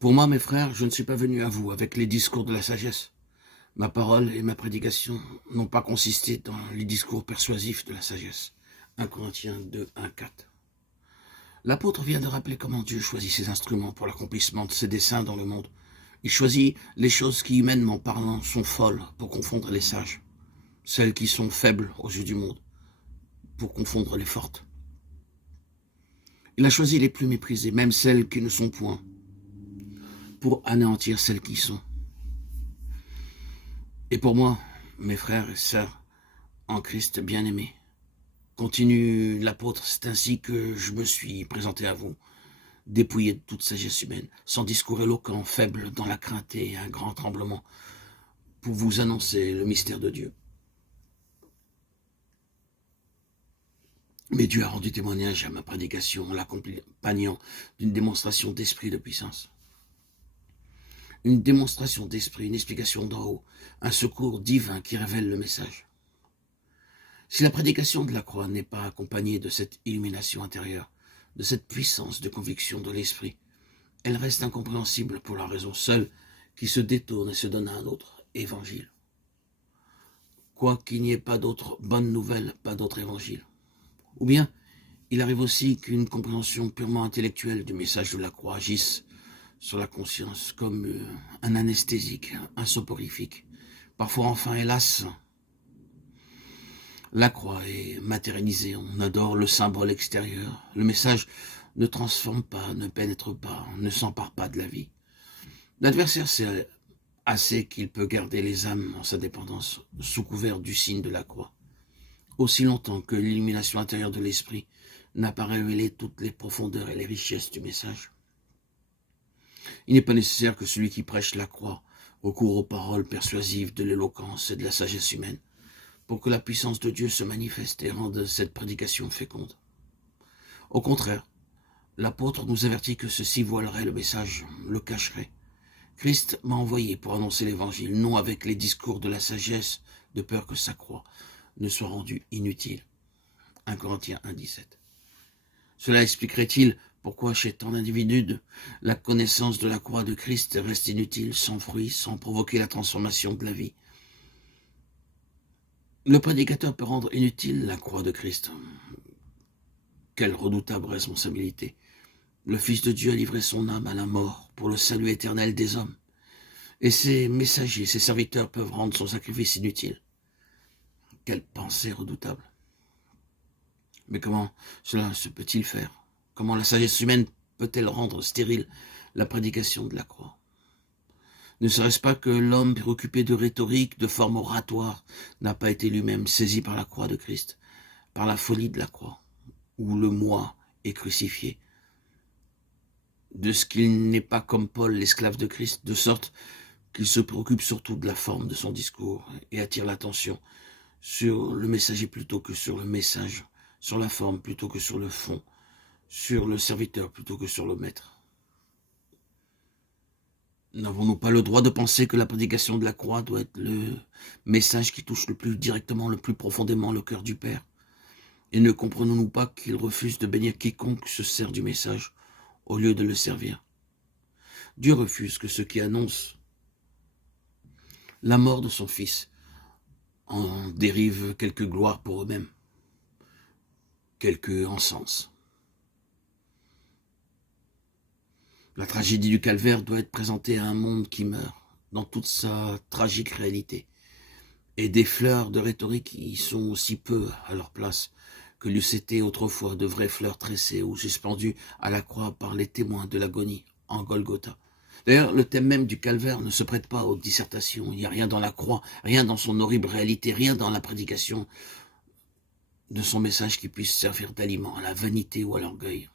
Pour moi, mes frères, je ne suis pas venu à vous avec les discours de la sagesse. Ma parole et ma prédication n'ont pas consisté dans les discours persuasifs de la sagesse. 1 Corinthiens 2, 1, 4. L'apôtre vient de rappeler comment Dieu choisit ses instruments pour l'accomplissement de ses desseins dans le monde. Il choisit les choses qui, humainement parlant, sont folles pour confondre les sages, celles qui sont faibles aux yeux du monde, pour confondre les fortes. Il a choisi les plus méprisées, même celles qui ne sont point, pour anéantir celles qui sont. Et pour moi, mes frères et sœurs, en Christ bien-aimés, continue l'apôtre, c'est ainsi que je me suis présenté à vous, dépouillé de toute sagesse humaine, sans discours éloquent, faible dans la crainte et un grand tremblement, pour vous annoncer le mystère de Dieu. Mais Dieu a rendu témoignage à ma prédication en l'accompagnant d'une démonstration d'esprit de puissance. Une démonstration d'esprit, une explication d'en haut, un secours divin qui révèle le message. Si la prédication de la croix n'est pas accompagnée de cette illumination intérieure, de cette puissance de conviction de l'esprit, elle reste incompréhensible pour la raison seule qui se détourne et se donne à un autre évangile. Quoi qu'il n'y ait pas d'autre bonne nouvelle, pas d'autre évangile. Ou bien, il arrive aussi qu'une compréhension purement intellectuelle du message de la croix agisse sur la conscience comme un anesthésique, un soporifique. Parfois, enfin, hélas, la croix est matérialisée, on adore le symbole extérieur. Le message ne transforme pas, ne pénètre pas, ne s'empare pas de la vie. L'adversaire sait assez qu'il peut garder les âmes en sa dépendance sous couvert du signe de la croix. Aussi longtemps que l'illumination intérieure de l'esprit n'a pas révélé toutes les profondeurs et les richesses du message. Il n'est pas nécessaire que celui qui prêche la croix recourt aux paroles persuasives de l'éloquence et de la sagesse humaine pour que la puissance de Dieu se manifeste et rende cette prédication féconde. Au contraire, l'apôtre nous avertit que ceci voilerait le message, le cacherait. Christ m'a envoyé pour annoncer l'évangile, non avec les discours de la sagesse, de peur que sa croix ne soit rendue inutile. 1 Corinthiens 1, 17. Cela expliquerait-il pourquoi chez tant d'individus la connaissance de la croix de Christ reste inutile, sans fruit, sans provoquer la transformation de la vie. Le prédicateur peut rendre inutile la croix de Christ. Quelle redoutable responsabilité! Le Fils de Dieu a livré son âme à la mort pour le salut éternel des hommes. Et ses messagers, ses serviteurs peuvent rendre son sacrifice inutile. Quelle pensée redoutable! Mais comment cela se peut-il faire? Comment la sagesse humaine peut-elle rendre stérile la prédication de la croix? Ne serait-ce pas que l'homme préoccupé de rhétorique, de forme oratoire, n'a pas été lui-même saisi par la croix de Christ, par la folie de la croix, où le moi est crucifié, de ce qu'il n'est pas comme Paul, l'esclave de Christ, de sorte qu'il se préoccupe surtout de la forme de son discours et attire l'attention sur le messager plutôt que sur le message, sur la forme plutôt que sur le fond, sur le serviteur plutôt que sur le maître. N'avons-nous pas le droit de penser que la prédication de la croix doit être le message qui touche le plus directement, le plus profondément le cœur du Père? Et ne comprenons-nous pas qu'il refuse de bénir quiconque se sert du message au lieu de le servir? Dieu refuse que ceux qui annoncent la mort de son Fils en dérivent quelque gloire pour eux-mêmes, quelque encens. La tragédie du calvaire doit être présentée à un monde qui meurt dans toute sa tragique réalité. Et des fleurs de rhétorique y sont aussi peu à leur place que l'eussent été autrefois de vraies fleurs tressées ou suspendues à la croix par les témoins de l'agonie en Golgotha. D'ailleurs, le thème même du calvaire ne se prête pas aux dissertations. Il n'y a rien dans la croix, rien dans son horrible réalité, rien dans la prédication de son message qui puisse servir d'aliment à la vanité ou à l'orgueil.